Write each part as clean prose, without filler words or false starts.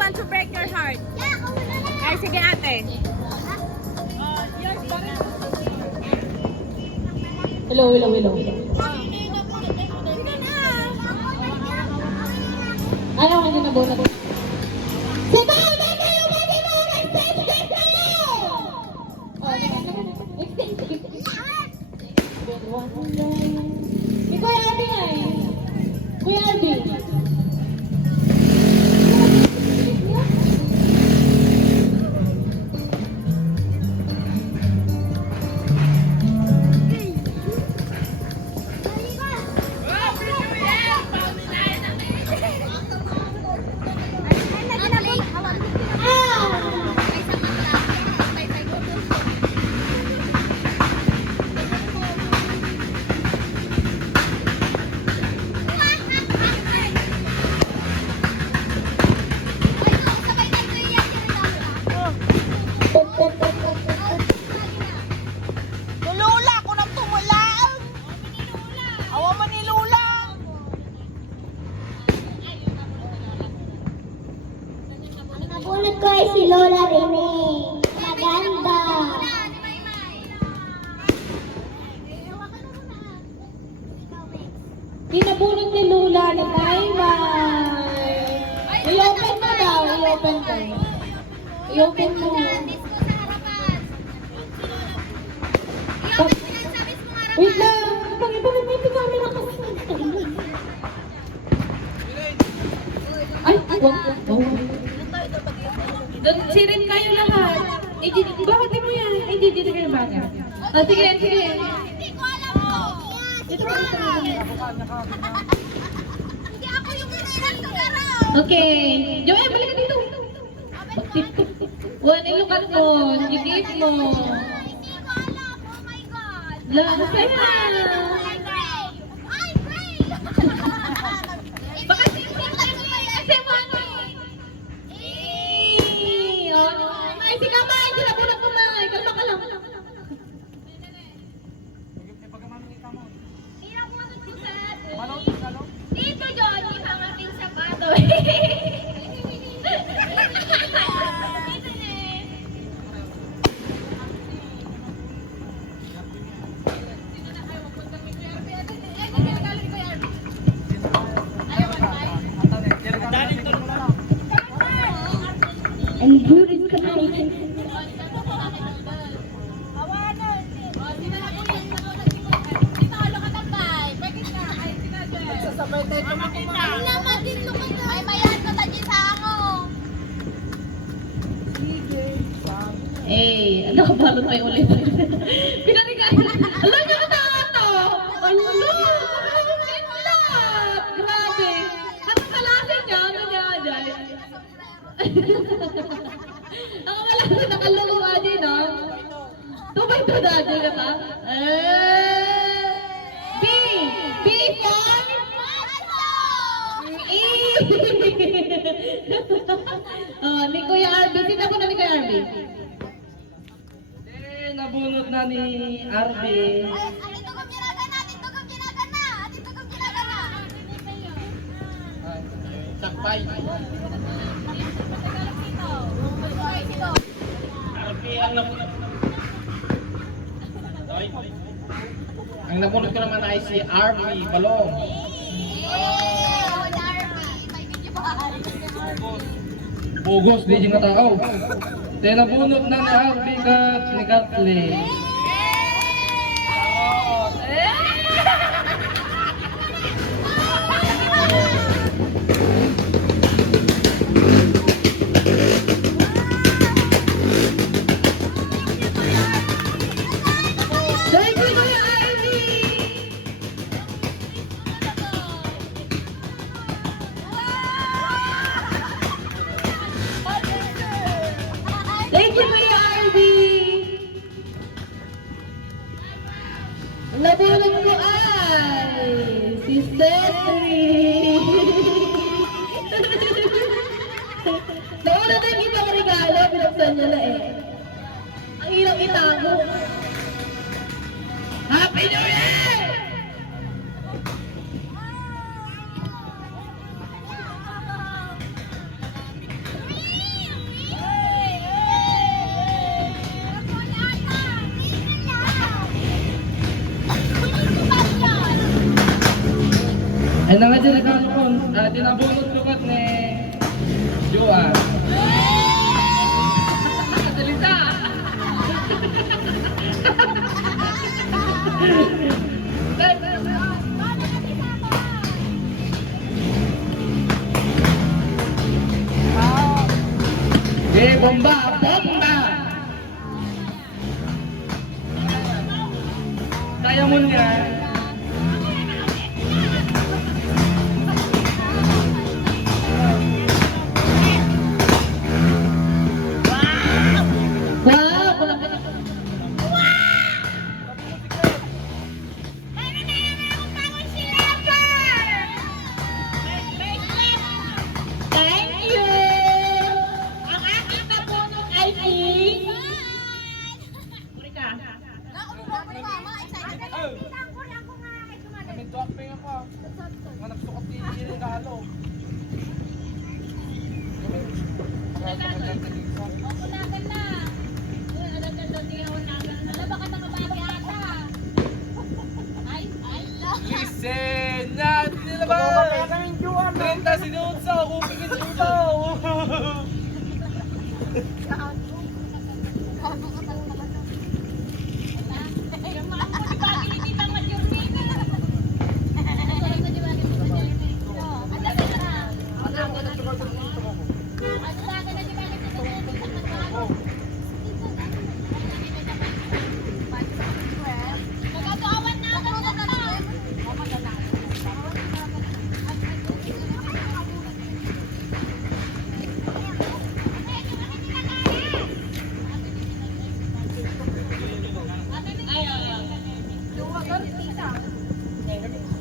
want to break your heart? Ay, sige ate. Hello. Ayaw ka na bola. Sabay na kayo! Mag-extend kayo! Si Kuya Arby nga eh. Kuya Arby. Lula, kung nang tumulang. Awa mo ni Lula. Nabunod ko ay si Lola Rene. Maganda. Tinabunod ni Lula ni Maymay. I-open mo daw, i-open mo. I-open mo. Wait lang. Pag-ibalik mo yung camera kasi. Ay, wag. Sirin kayo lahat. Bakit mo yan? Dito kayo ba? Sige. Hindi ko alam po. Dito. Hindi ako yung kinilang sa garaw. Okay. Joey, balik ka dito. Ilukat mo. Igit mo. Hindi ko alam. Oh my God. Lang, saya. Ay, Gray! Baka sising lang mo yung kasi mo ano Ay, si Kamay. Sila po na Kamay. Kalma ka lang. Dito, Johnny, hangating sapato. And good is communication. Ay, mayan ko tayo sa ako. Ano ka balot tayo ulit? Pinarigaan. Alam niyo na ito! Ano? Itlog! Grabe! Ano kalasin niya? Ano niya dyan? Ang kalasin nakaluluwa din, no? Tubay to dati na ka? B! B for? E! Ni Kuya Arby. Sino po na ni Kuya Arby? Nabunot na ni Arby. Dito kong ginagana. Sakpay. Arby ang nabunot. Ang nabunot ko naman ay si Arby Balong. Bugos, di nga tao. Nabunot na ni Arby kat ni Kathleen. Thank you, Kuya Arby! Thank you, Kuya Arby! Ang nabunod ko ay si Cedric! Nauna na yung ibang regalo, binuksan niya na eh. Ang hirap itago. Happy New Year! Ay na nga dyan regalo ko. Dinabunot ko kat ni Joan. Salita! Bomba! Bomba! Kaya mo niya. Wow! Kulang ka na. Thank you! Ang aking nabunot ay Murika. Nag-dropping ako. Nga nagsukat yung regalo. Listen na! Hindi nila ba? 30 sinuot sa upingin ito!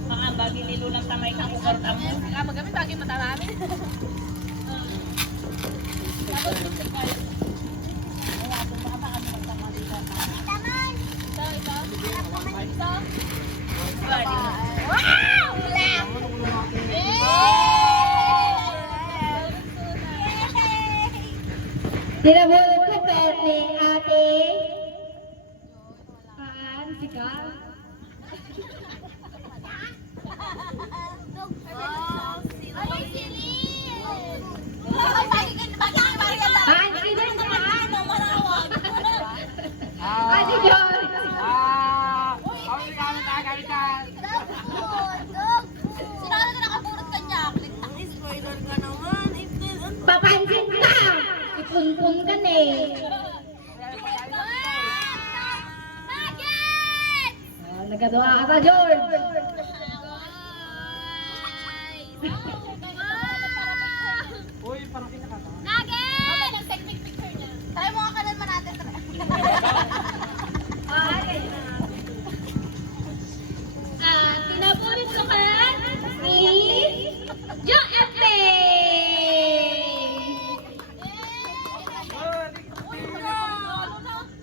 Mga bagay ni Lulang tamay kang ukarta mo. Magamit bagay matarami. Wow! Tinabunot ko pero ni ate. Paan? Si Carl? Paan? Si Carl? Ate Joy! Ang regalo na gamitan! Sinalo na nakapurot ka niya. Spoiler ka naman. Papansin ka! Ipunpun ka na eh. Nugget! Nagkatuwa ka sa George! Uy, parang kinakata. Nugget! Okay, nag-technique picture niya. Try mo kakalan man natin. Pinabunot ko ka ni Jo Epe!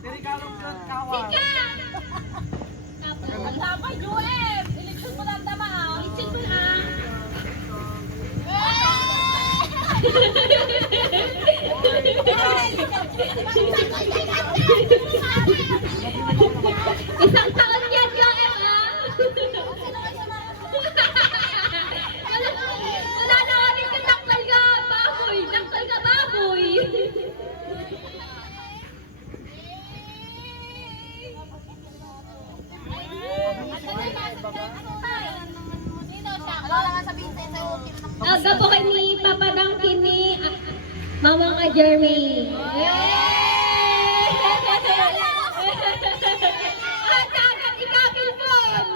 Regalo ko ng kawan. Ang tapay, Joem! Eleksyon mo lang tama. Isin mo lang. Isang taon yan, Jo Epe! Wala na kami ka takal ka baboy! Takal ka baboy! Sino siya? Wala nga sabihin sa'yo. Aga po kay ni Papa Dangkin ni Mama ka Jeremy. At agad ikapilpon!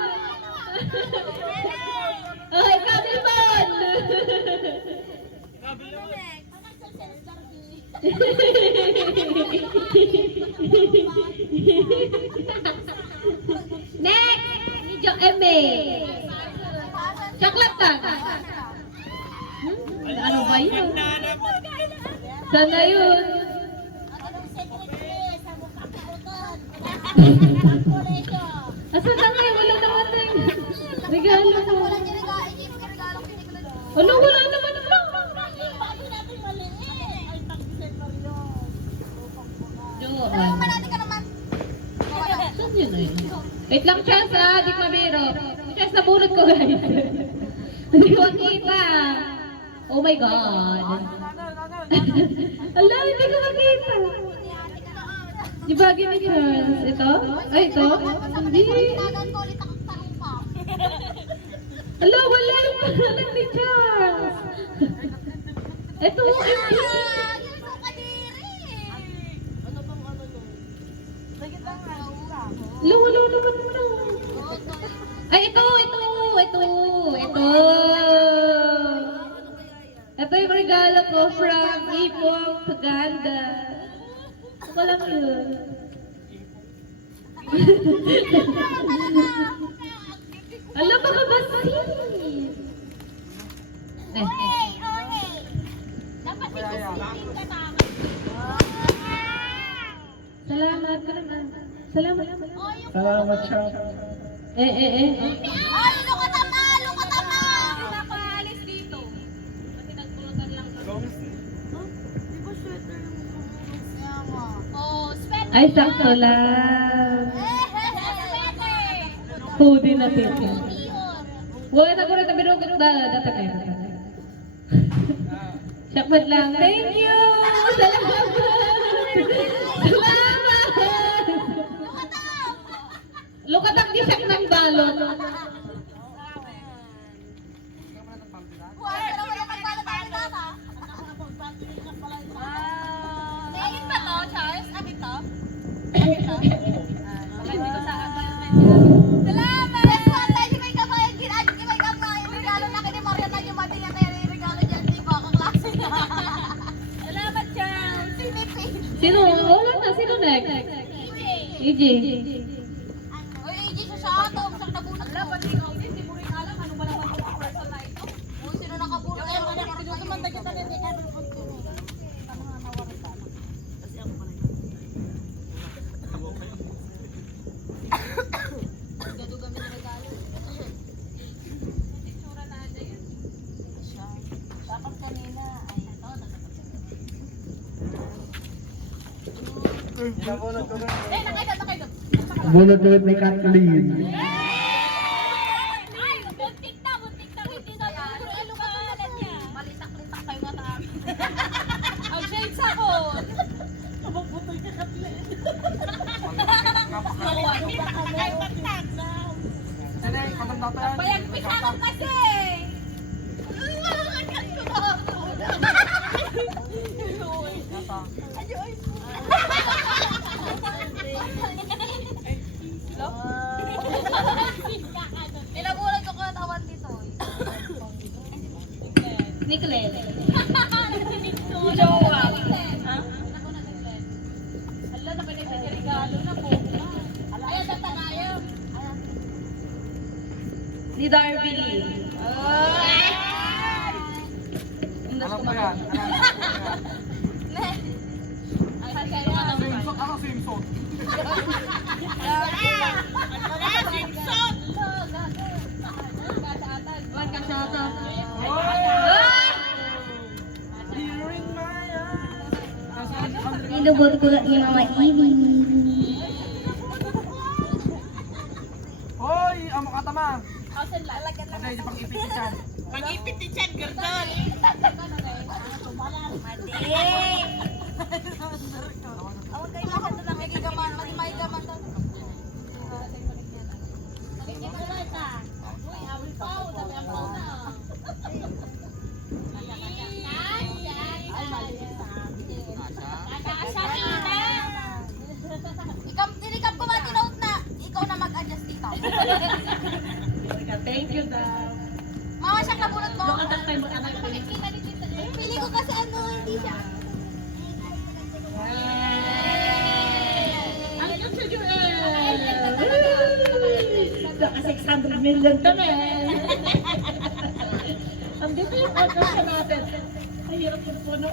Okay, kapilpon! Next! Ni Jo Eme. Coklat ka? Ano ba yun? Sana yun? Asa na nga? Wala naman na yun. Regalo mo. Ano? Wala naman na. Joan. Saan yun na yun? Wait lang, Chels ha. Di mabiro. Chels, nabunod ko guys. Hindi ko makita. Oh my God. Ala, hindi ko makita. Di ba ni Charles? Ito? Ay, ito? Hindi. Ala, wala yung pangalan ni Charles. Ito, hindi. Wala naman mo. Ay, ito. Ito yung regalo ko from Ipong Saganda. Ako lang yun. Alam, baka basi. Dapat ikusitin ka naman. Salamat ka naman. Salamat. Salamat siya. Eh. Ay, lukatama! Hindi na ako aalis dito. Kasi nagpulutan lang kami. Oh, sweater! Ay, sakto lang. Hoodie na tito. Wala na ko rin tabi rukot na. Data kayo. Sakmat lang. Thank you! Salamat! Lukatak di siya ng balon. Tingin ba to, Charles? Ano ito? Okay, hindi ko sa advertisement yan. Salamat! Yes, tayo si may kabayan. Ginadyo si may kabayan. Regalo na kini Maria na yung mati niya tayo regalo dyan. Di ko kaklase niya. Salamat, Charles! Sino? Wala na. Sino next? EJ. Uy, AJ, sa ato. Saan nabunot mo? Pati ikaw din. Di mo rin alam. Ano ba naman itong person na ito? Uy, sino nakabunot? Ay, mga nakabunot. Kita na din. Dapat kanina ay ito, nakailan. Bunot ulit ni Kathleen. Ay, buntik na, hindi na puro ano pangalan niya. Malitak-litak kayo mata amin. Ang shades ako. Mabubutoy ka Kathleen. Bayagpisa ka kasi. Nilabulan ko katawan dito. Nicolette. Jowa. Ha? Ala na pinay sa regalo na po. Ayan sa tagayo. Ni Darby Lee. Alam ko yan. Ako Simpson. Inubot ko lang yung mga ini. Hoy, ang makatama. Asan lalagyan na. Hindi pang ipit yan. Pag-ipit ni Chan, gardal. Awag kayo lahat na lang magigaman, magigaman daw. Tinikap ko ba tinote na ikaw na mag-adjust dito? Thank you, daw. Mama siya kabunot mo. Kita ni Tita. Pili ko kasi ano, hindi siya. Ang yun sa Joel. Baka 600 million to na eh. Ang dito yung order natin. Ang hirap yung puno.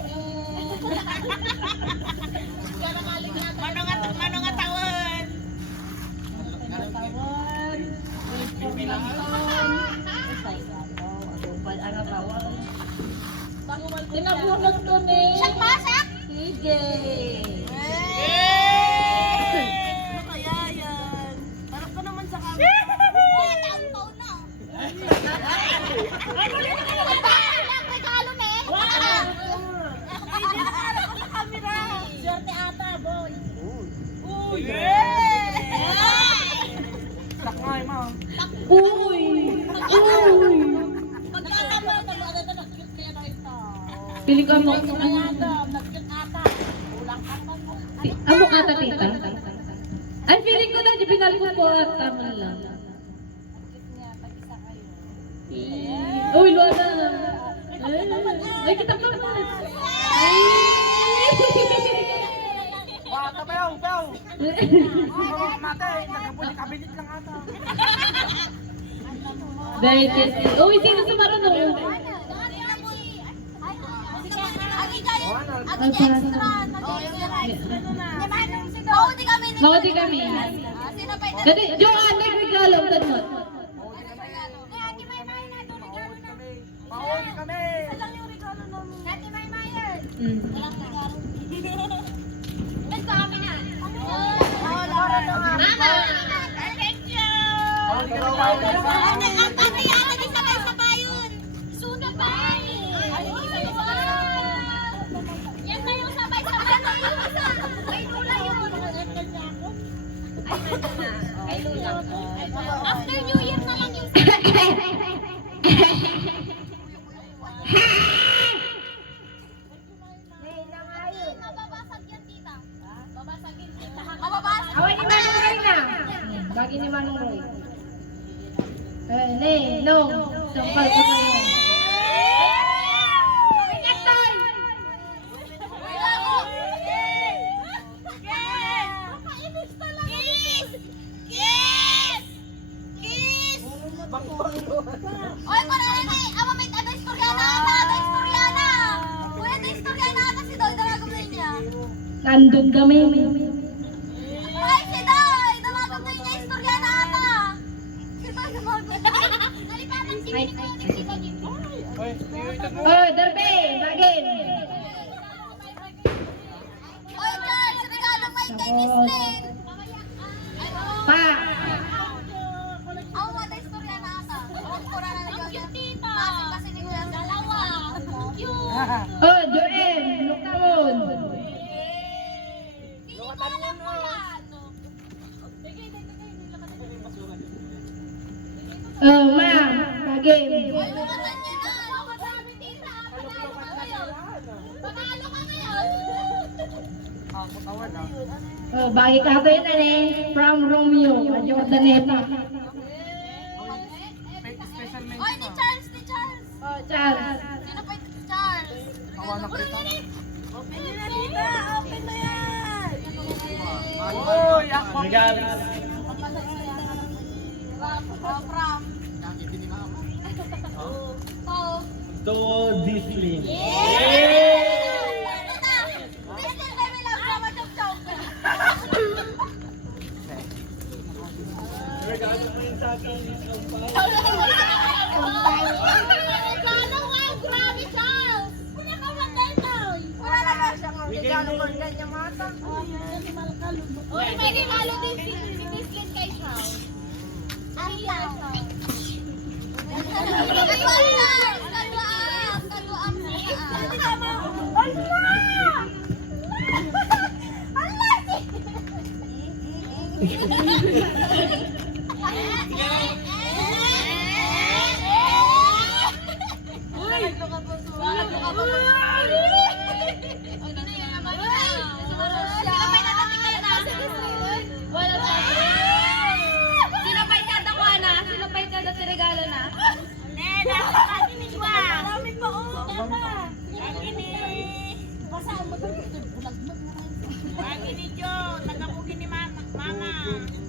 Mano nga tawad? Tawad. Tinabunot ko ni Siyak pa, siyak! CJ. Ano kaya yan? Harap ka naman sa camera. Taon-taon na. Ano Pili ko mo. Amo kata tita? Ang feeling ko na, di pinali ko po at tama lang. Uy, Luana! Ay, kita pa naman! Ay! Bata pa yaw, yaw. Mate, nagkapuli kabinet lang ata. Very tasty. Uy, sino sa marunong? Maudi kami. Dati, Joanne, nagregalo ang tanot. Mahuli kami. After New Year na lang yung mababasag yan, tita. Babasag yan, tita. Mababasag. Away ni Manong Roy na. Bagi ni Manong Roy. Ne, no. Sampal ko sa'yo. Oy, parang ama may ada istoryana ata, ada istoryana. Uy, ada istoryana ata si Doy, dalagom niya. Nandun kami. Ay, si Doy, dalagom niya istoryana ata. Si Doy, dalagom niya. Nalipatan si Minnie ko yung nagsibagin. Oh, Darbe, bagin. Oy, Charles, regalo may kay Miss Lynn. Pa. Ako ada istoryana ata. Ang pura na nagyan. Tita. Kasi ni Kuya dalawa. Cute. Oh, Joem, Lukamon. Alam mo yan. Oh, ma'am, bagin. Oy, lukatan niyo na. Lukatan, tita. Panalo ka ngayon. Panalo ka ngayon. Oh, bagi ka ito yun, from Romeo, Jordaneta. Oy, ni Charles, ni Charles. Oh, Charles. Sino pa ito? Charles. Open na, tita. Open na yan. Uy, ako. From. To Disney. Disney baby love drama chop chop. Regalo nga, grabe Charles. Wala ka matay tayo. Wala na siya ng regalo ng kanyang mata. Uy, may regalo din si Disney kay Charles. Ang lasa. Sino pa ikada ko na? Sino pa ikada si regalo na? Marami pa Basahan mo ito. Bulag mo.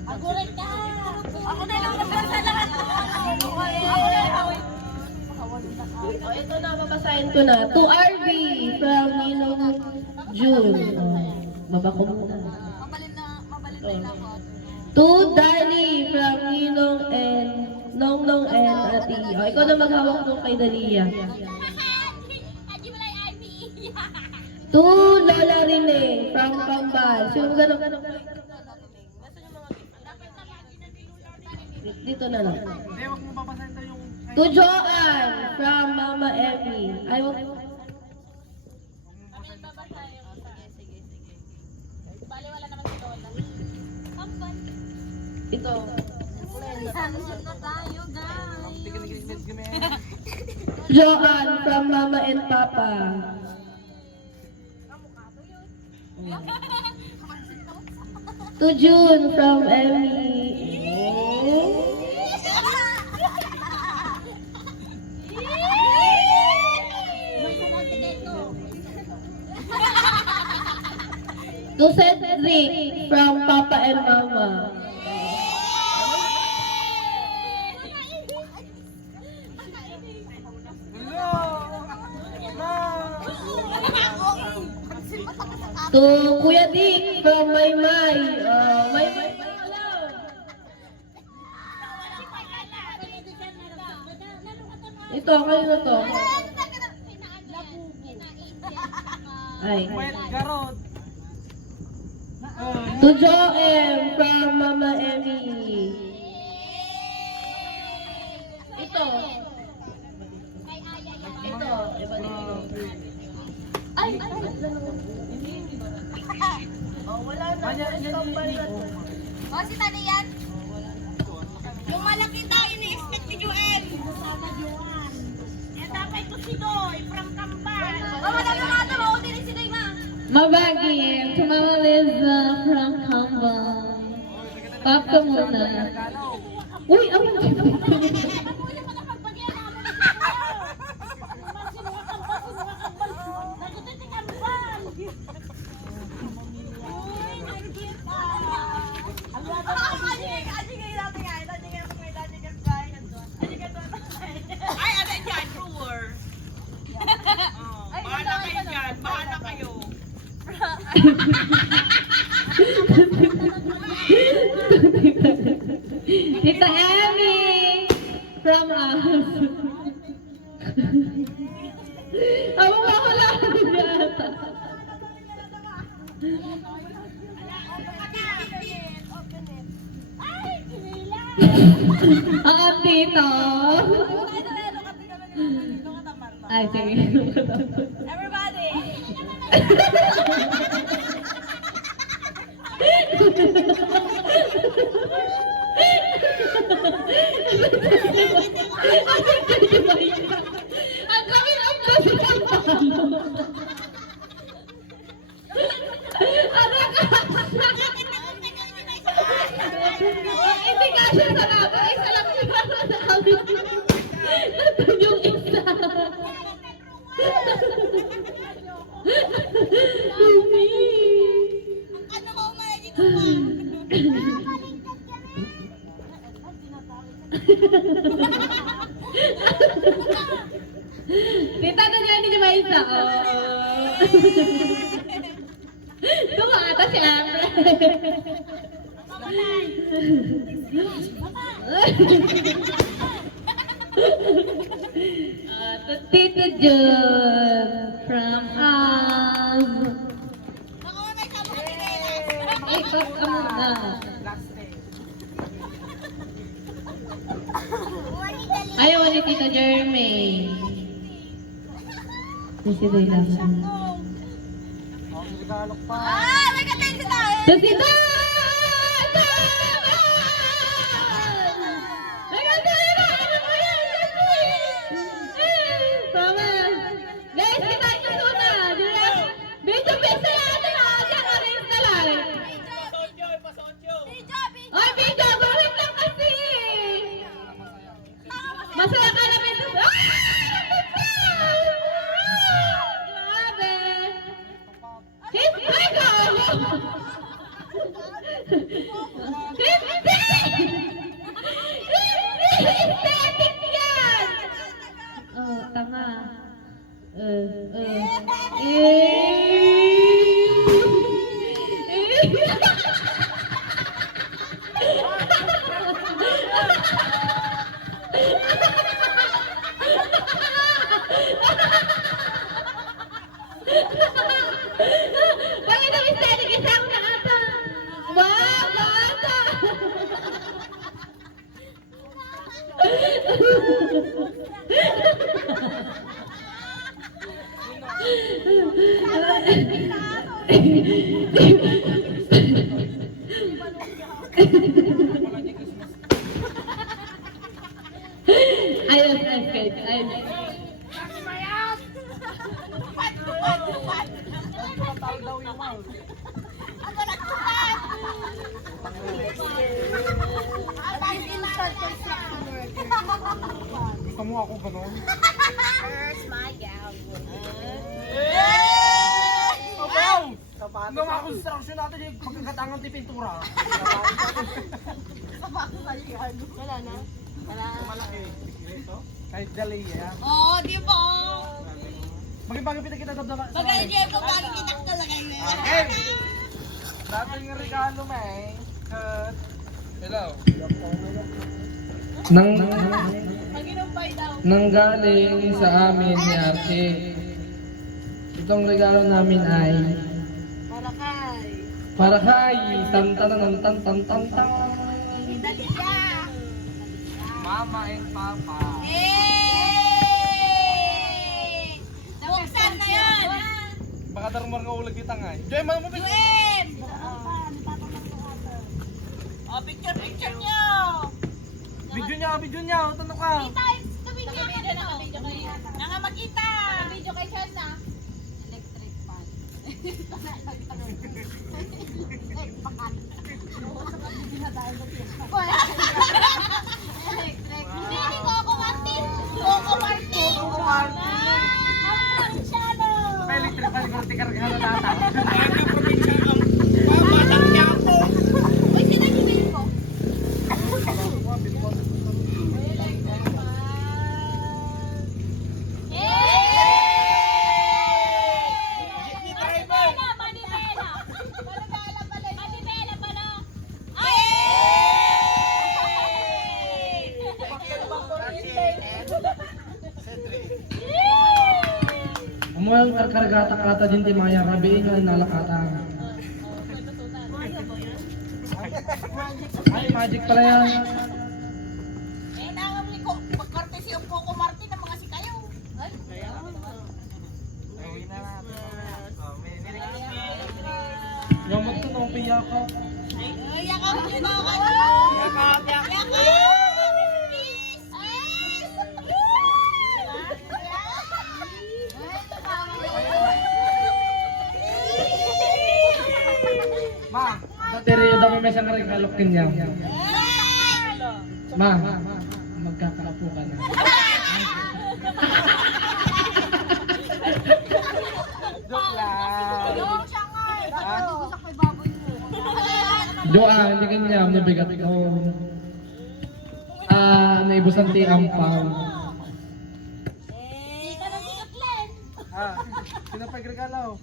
Agulit ka. Ako na lang magbasa lahat. Oh, ito na, babasahin ko na. To RV from Ninong June. Oh, baba ko muna. Mabalin na ako. To Dali from Ninong and Nong and Ati. Oh, ikaw na maghawak nung kay Dalia. To Lola Rene from Pambal. Sino gano'n? Dito na lang. Hindi, huwag mo babasahin ito yung... To Joanne from Mama Emmy. Ay, wag. Bali, wala naman si Lola. Kampal. Ito. Ano na tayo, guys? Joanne from Mama and Papa. To June from Emmy. To Cedric from Papa and Mama. To Kuya Dick from Maymay. Maymay. Ito, kayo na to. Ay. To Joem from Mama Emmy. Ito. Ito. Iba dito. Ay! Oh, wala na. Tambal na. O, si Tani yan? Yung malaki daw ini-expect ni Joel. Yan dapat ito si Doy from Kambal. O, wala na nga daw. O, din si Doy, ma. Mabagin to Mama Liza from Kambal. Pop ka muna. Uy, ang Ay, ano dyan? Brewer. Bahala kayo dyan. Bahala kayo. Tita Emmy from us. Ako ba wala yata? Ang tito. Ay, sige. Everybody! Ang kami ang basi ng palo. Hindi ka siya sa labo. Isa lang siya sa kami. Ito yung isa. Ano mo mga dito pa? Tita, nandiyan niyo ba isa? Tumata si Amber. To Tito Jun from us. Ako, may sama ka tinay. Ikot ka muna. Ayaw ni Tito Jermaine. Kasi doy lang. Ah, may katay si Tayo. To si Dan! Guys, kita nyo muna. Medyo pesa natin ha. Diyan, arrange na lang. Ay, medyo, bakit lang kasi? Masaya ka na, medyo. Grabe. Ay, gago. Aesthetic yan. Oh, tama. Bakit ang aesthetic? Isa ako na ata. Wow, bata. Ayos, ayos. Ako nagtukan! Ang instant construction worker. Gusto mo ako gano'n? Where's my gown? Abaw! Nung mga construction natin yung pagkakatangan di pintura. Wala na? Wala. Malaki. Kahit dali yan. Oo, di ba? Maging kita dabdaba. Mag-enjoy ko parang kita talaga yun. Okay. Dating regalo may. Hello. Nanggaling sa amin ni Arte. Itong regalo namin ay para kay tan tan tan tan tan tan tan. Dali siya. Mama and Papa. Buksan na yun. Baka darumar nga ulag kita nga. Joy, mo mo Juin! Oh, picture nyo. Video niya, tanong ka. Video kayo. Nanga makita. Video kay Chelsea. Electric fan. Electric. Hindi, Coco Martin. Coco Martin. Coco Martin. Ang Provinciano. May electric fan ko tikargahan na data. Uy, sino yung email ko? Amual karkargata kata din ti Maya rabiin yung nalakata. Ay, magic pala yan. Eh, nangam ni ko, magkarte si Coco Martin ng mga sikayo. Ay, Yung magtunong piyaka. yakap nyo na ako. Yakap. Ma, dati dami may isang regalok kanya. Ma, magkakaapo ka na. Joke lang. Yung siyangay. Gusto ko'y baboy mo. Doa, hindi kanya nabigat ko. Naibusan ti ampaw. Tika na sikat, Len. Sino pa regalo?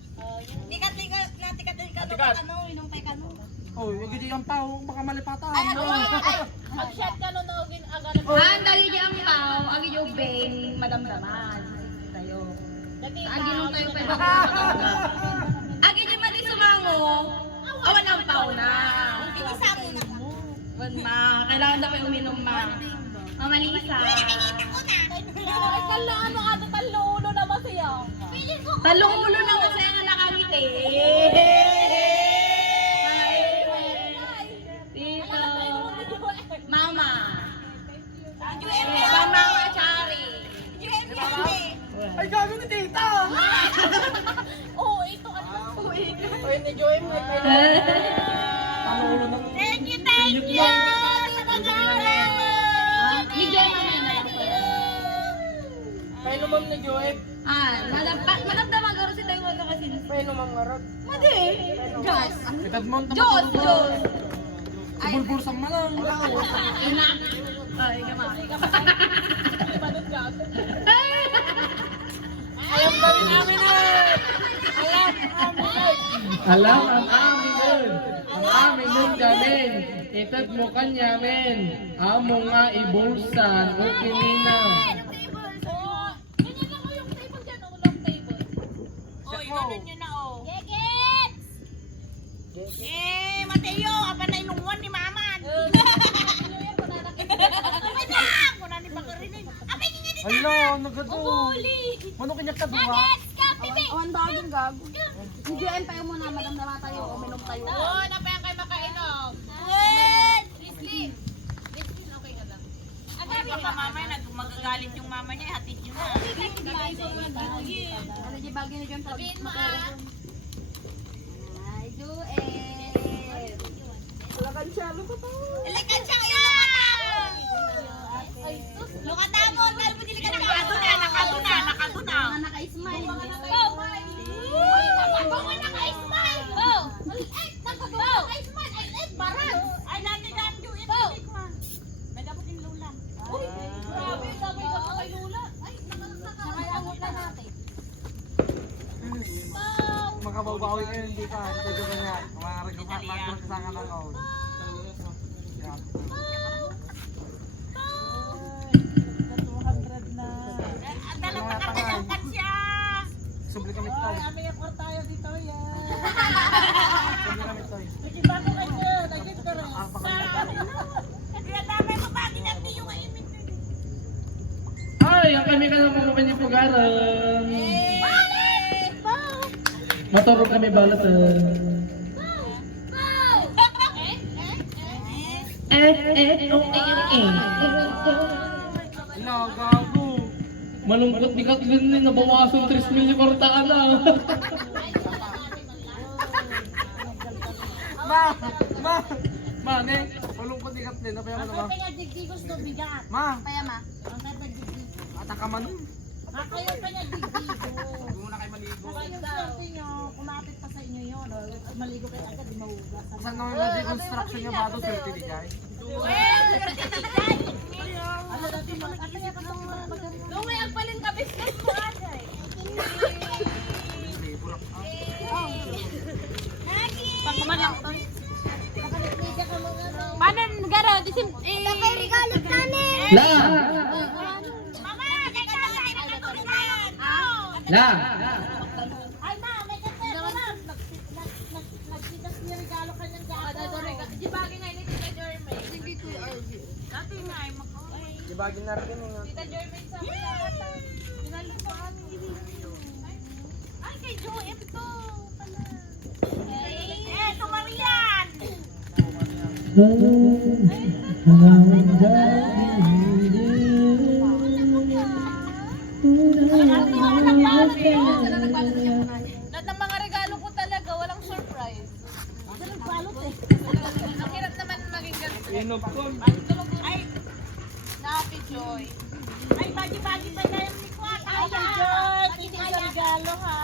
Tikat ano, inong kay kano. Oh, yung gidi ampaw, baka malipatan. Ay, mag-shot ka nun, agad. Dali niya ang pao, agi yung bang, madamdaman. Tayo. Agi nung tayo pwede agi yung mali sumango, awan ang pao na. Pinisa mo na. Wag ma, kailangan daw kayo uminom ma. Mamalisa. Ay, kalaan mo ato talulo naman siya. Talong ulo na kasi ang nakangiti. Tito. Mama. Mama Achari. Ay, gago ni tita! Oo, ito ano. Ay, ni Joy, may ulo ng... Thank you, thank you. Ni Joy Mama na lang po. Paano ma'am ni Joy? Madamdaman garo si tayo wala kasi. Paano ma'am ngarot? Madi. Gas. Itad mo ang Diyos. Subulbulsang malang. Ina. Ay, gama. Alam ang amin nun. Ang amin nun gamin. Itad mo kanya men. Amo nga ibulsan. O kinina. Ganyan lang mo yung table dyan, long table. Oy, ganun yun na, oh. Gegets! Mateo, apa na inunguan ni Mama? Kuna ni Bakarinig. Apay nga dito! Hala, nagado. Uli! Ano kanya kaduha? Gegets! Kapibi! Awan bagong gago. Hindi yan tayo muna, madamdaman tayo, uminom tayo. Oo, napayang kayo makainom. Wait! Risky! Okay ka lang. Ay, baka mamaya magagalit yung mama niya, hatid yun na. Ano di bagay na dyan? Sabihin mo bawi kayo, hindi ka. Ito ko niya. Mga magkasama ng kaon. Dala pa ka ng kansya. Subli kami ito. May akor tayo dito yan. Subli kami ito. Nagiba ko kayo. Nagit ka rin. Ang pakalimutan. Kaya damay mo bakit natin yung kaimit. Ay, ang kami ka naman kami niyo pag-aral. Maturog kami balatan. Ala, gago. Malungkot ni Kathleen na nabawasan 3 milyon kortaan na. Ma, ne, malungkot ni Kathleen na paya mo na ba? Kaya digdigos to bigat. Ma, Payama. Ang kaya digdigos. ataka man. Kayo kanya digdigos. Muna kayo maligo. Yung swerte nyo, kumapit pa sa inyo yun. Maligo kayo agad, di mahugas. Saan naman na-deconstruction niya ba ito, swerte di kay? Ano dati mo? Ano kaya ka itong maganda? Lumay ang palin ka business mo Ajay. Pagkaman lang to. Paano garo? Disim Tapay regalo tani. La! Mama, kaya ka tayo natulungan. La! Ay ma, may kasi. Nagsigas niya regalo kanyang gato. Di bagay nga ini Tita Jermaine. Hindi to RV. Dati nga ay makoy. Ibagin na rin nga. Tita Jermaine sa mga pinalupan. Ay kay Joe ito pala. Eh, tumariyan. Lahat ng mga regalo ko talaga, walang surprise. Ang hirap naman maging ganito. Ay, na Happy Joy. Ay, bagi-bagi pa kayo ni Kwat. Ay, Joy, hindi sa regalo ha.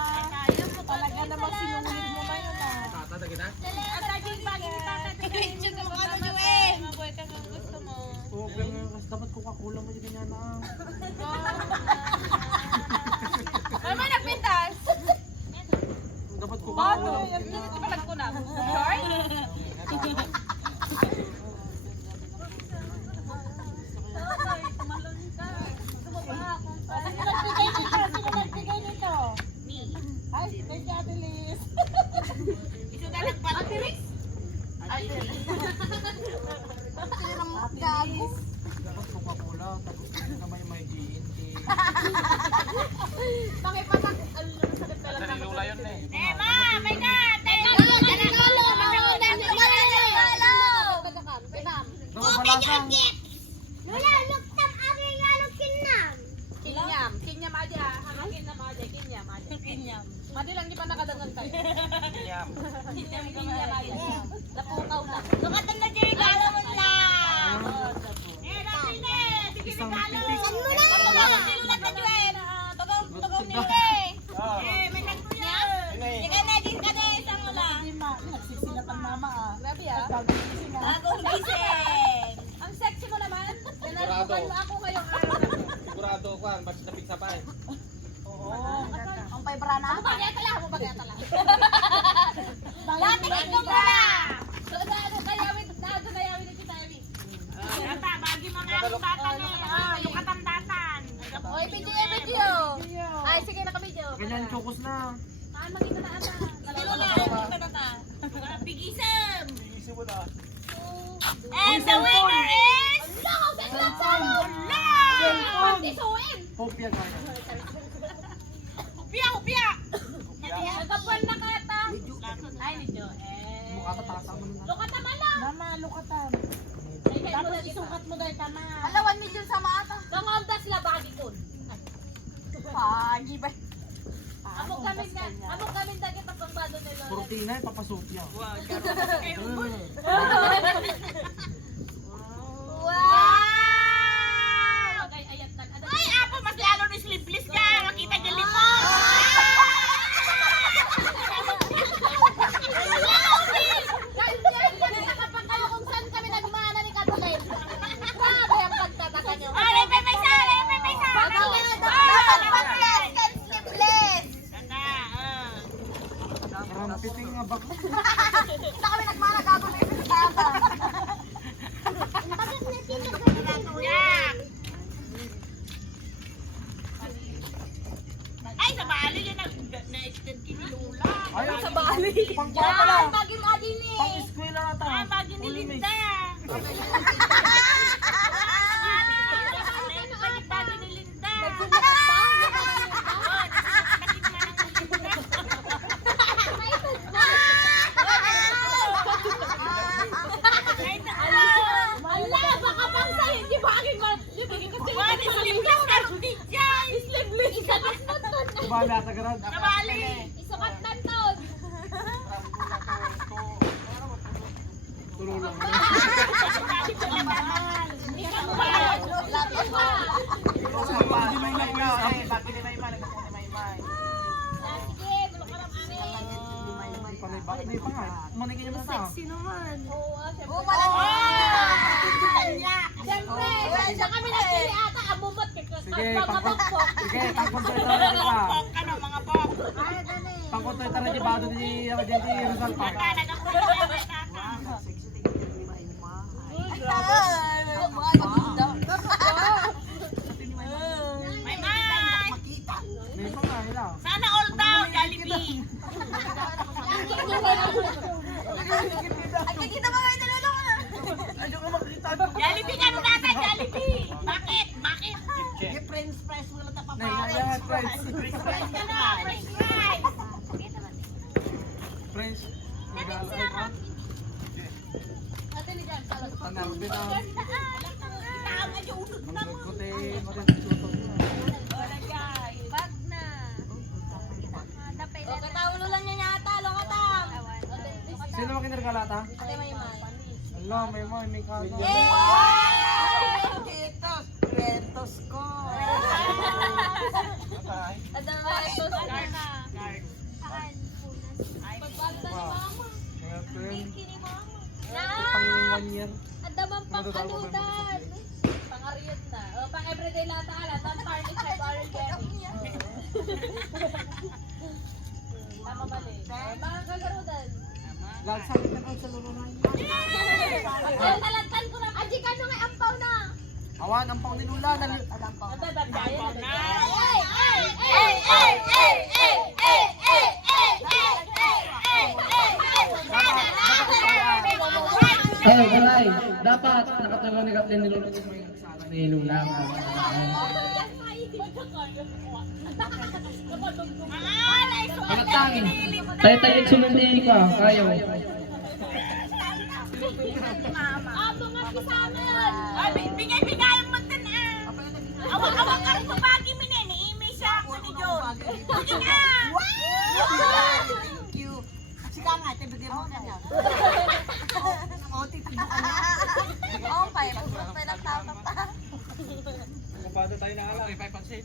Talaga namang sinungin mo ba yun ha. Tata kita? At bagi-bagi ni Tata. Picture ka mo ano, Joy? Mabuhay ka kung gusto mo. Oo, pero mas dapat Coca-Cola mo din niya na. Ano ba nagpintas? Dapat Bato. Coca-Cola. Dito pa nagkunam. Sure? Ay, tumalon ka. Gusto mo ba akong Sino nagbigay nito? Sino nagbigay nito? Ay, kay Ate Liz. Ito ka nagpala. Ate Riz? Ate Riz. Gago. Dapat Coca-Cola. Tapos na may GNT. Pakipatak. Ano naman sakit ka lang. Nilula yun eh. Eh, ma, may ka. Dapat malasang. Kinyam aja. Hanggang kinyam aja. Kinyam. Madi lang di pa nakadangan tayo. Kinyam aja. Lapukaw lang. Lukatan na dyan regalo mo lang. Eh, dati na. Sige Isang regalo. pitik. Tulad na dyan. Tagaw nila eh. Eh, may nagtuya. Sige na, din ka na isang wala. Nagsisilatan mama ah. Grabe ah. Bagong gising. Ang sexy mo naman. Nanalukan mo ako ngayong araw na to. Sigurado ko ang bakit na pizza pa eh. Ang paybrana? Ako ba kaya tala? Ako ba kaya tala? Dati ito muna. So, nayawin na si Tawi. Data, bagi mga lukatan eh. Lukatan datan. Oy, video. Ay, sige na ka-video. Ganyan chokos na. Maan makita na ata. Dilo na, dito na ta. Pigism. And the winner is... Popia kaya. Upya. Nagkapuan na kaya ta. Ay, ni Joel. Mukha tatasa mo na. Lukat naman lang. Mama, lukatan. Tapos isukat mo dahil tama. Alawan mi dyan sa maata. Nangomda sila bagi ko. Pagi ba? Amo kami dagit ang pangbado nila. Protina eh, papasopia. Wow! Ay, ayat na. Ay, ako, mas lalo ni sleeveless ka. Makita niya limon. Ganyan, nakapag kayo kung saan kami nagmana ni Kathleen. Grabe ang pagtataka nyo. May isa. Sleeveless. Karampit Ito nga bak. Kita kami nagmanagago na ito sa tata. Ay, sa bali yun na-extend kini Lula. Ay, sa bali. Pang Yan, bagay mo din eh. Pang eskwela na ta. Ah, bagay ni Linda. Bagay ni Linda. Ala, baka pang sa'yo. Di ba akin ba? Di ba kasi Wali, sleeveless ka rin din dyan. sleeveless. Isukat na to. Bala sa garad. Nabali. Isukat na to. Tulo lang. Lapit pa. Sige, bulok ka lang amin. May pa nga. Manikin niya mo sa. Oo, wala. Siyempre, siya kami nagpili ata. Amumot. Sige, pangkot. Sige, pangkot ito na ka. Ano, mga pop. Pangkot ito na di bado di ako di Rizal pa. May may. May pa nga nila. Sana all down, Jollibee. Ay, kikita ba kayo nalulungan na? Ayun ka makita. Jollibee ka nung nasa Jollibee. Bakit? Bakit? Nay, friends. Ka na, french fries. Friends. Nag-aalala ka. Ate ni Jan, salas. Tanang binaw. Tama yung usod na mo. Kote, magandang Bag na. O, kataulo lang niya yata. Lokatang. Sino makinargalata? Ate Maymay. Ala, may kaso. Ada ba ito sa na? Pagbago na ni mama. Kaya friend, Kini mama. pang 1 year. Ada man pang anudan. Pang-ariot na. O, pang everyday lang taala. Non-tarnish na barrel carry. Tama ba rin? Mga kagarudan. Lagsak na kang sa lulunan. Ay, nalantan ko na. Aji ka nung ampaw na. Awan, ang pang nilula. Ang babagaya na. Ay, balay. Dapat nakatulong ni Kathleen nilula. Nilula. Pagatang. Tay-tay sumundi ka. Kayo. Abo nga kisaman. Ay, bigay mo din ah. Awak-awak ka rin pagi mo ni Imi siya ako ni John. Sige nga. Oo, pa. Pagpapay lang tao na pa. Kapado tayo na alam. Ipay pansit.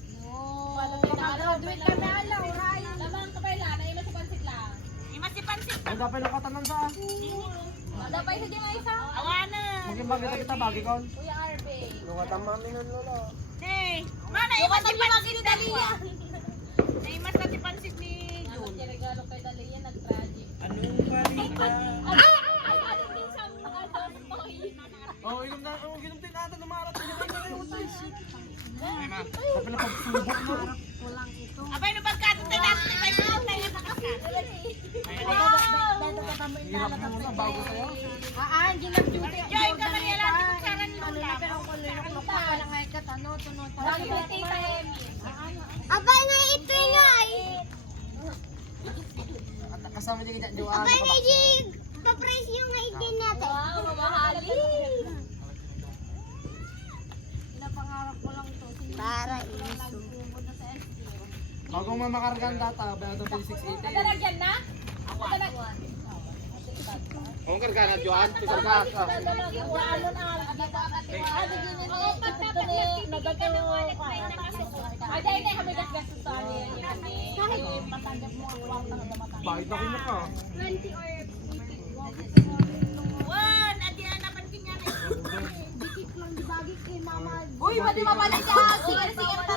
Graduate kami alaw, Ray. Lamang ka ba ilan? Ay, masipansit lang. Imasipansit. Ang dapat lang katanan sa. Dapat sa di may isa. Awana. Maging bagay kita bagi kon. Kuya Arbe. Lungatang mami nun lolo. Hey, mana imasipansit ni Dalia. Na imasipansit ni Ano siya regalo kay Dalia, nag-tragic. Anong balita? Ay, ano din sa mga toy? Oh, inom din natin umarat. Dapat na pagsubok mo. Abay no pagkato tayo natin may suot tayo sa kakat. Hirap mo na bago sa'yo. Joy ka man yan natin kung saan ni Lula. Lagi may tita Emmy. Abay nga ito nga Kasama niya kita Joanna. Abay nga Jig. Pa-price yung ID natin. Wow, mamahali. Para iso. Bago mo makargaan data, bayad ng 680. Nadaragyan na? Kung kargaan na Joan, kargaan ka. Bakit na kanya ka? Wan, adi anapan kinya na. Uy, pwede mabalik ka. Sige, tata.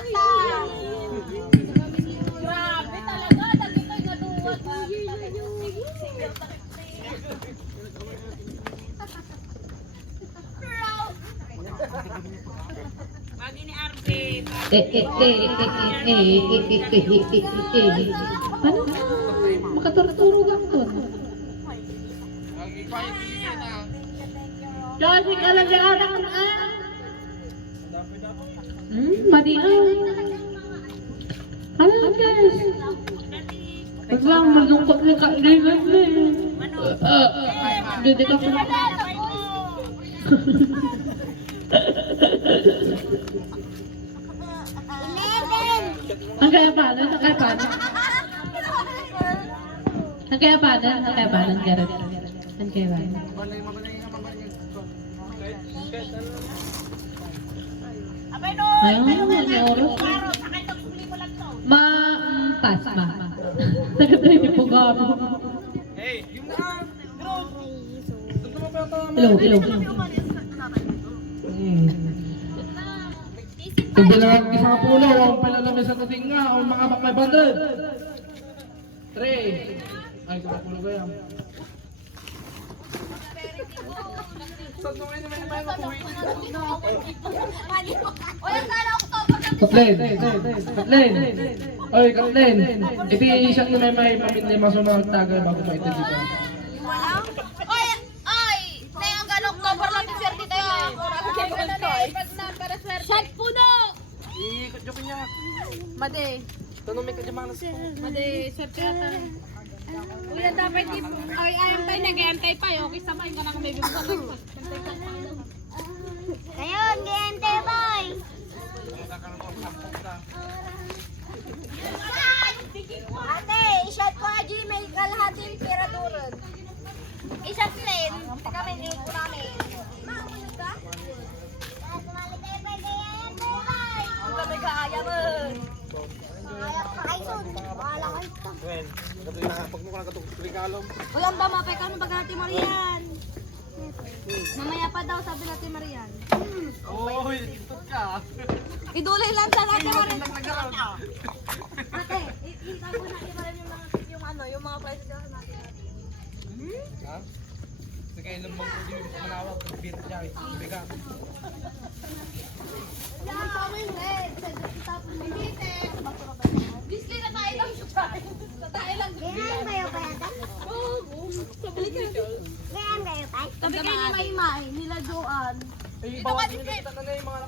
Grabe talaga. Dagi tayo naduwag. Paano ka? Makaturo-turo ka to. Josie ka lang dyan. Madi Ano guys? Wag lang, malungkot na kailangan mo. Hindi ka pa. Ang kaya paano? Ang kaya paano? Ang kaya paano? Ang kaya paano? Ang kaya paano? Ang kaya paano? Abay no. Ayun, ano oras? Pass, ma. Tagatay ni po gabo. Hello. Kung bilang isang pulo, ang palalamin sa tating nga, ang mga bakmay banded. 3. Ay, isang pulo kaya. Kathleen! Oy, Kathleen! Iti isang ni may pamilya masumang tagay bago mo ito dito. Oy! Na yung ganong October lang yung swerte tayo. Shot puno! Ikot-jokin niya. Made. Tanong may kadyamang na siya. Made, swerte yata. Uy, ang dapat di... Ay, ayang tayo, nag-antay pa. Okay, sabay ka na kung may bibigyan. Ayun, gente boy. Ate, i-shot ko aji may kalahating pera doon. I-shot din. Kami ni ko namin. Mamunod ka? Sumali tayo pa ganyan, boy. Ang kami kaaya mo. Kaya pa kayo sun. Wala kayo ito. Uy, ang dama pa kami bagati Marian. Mamaya pa daw sabi natin Marian. Oy, ikot ka. Idulay lang sa natin Marian. Ate, itago na Marian yung mga prices natin. Ha? Sige, ilang bang pwede yung manawag, bita dyan, biga. Yan sa amin red. Disney na tayo lang siya. Tayo lang. Ganyan kayo pa yata? Ganyan kayo pa? Tabi kayo ni Maymay, nila Joan. Eh, bawasin nila kita na yung mga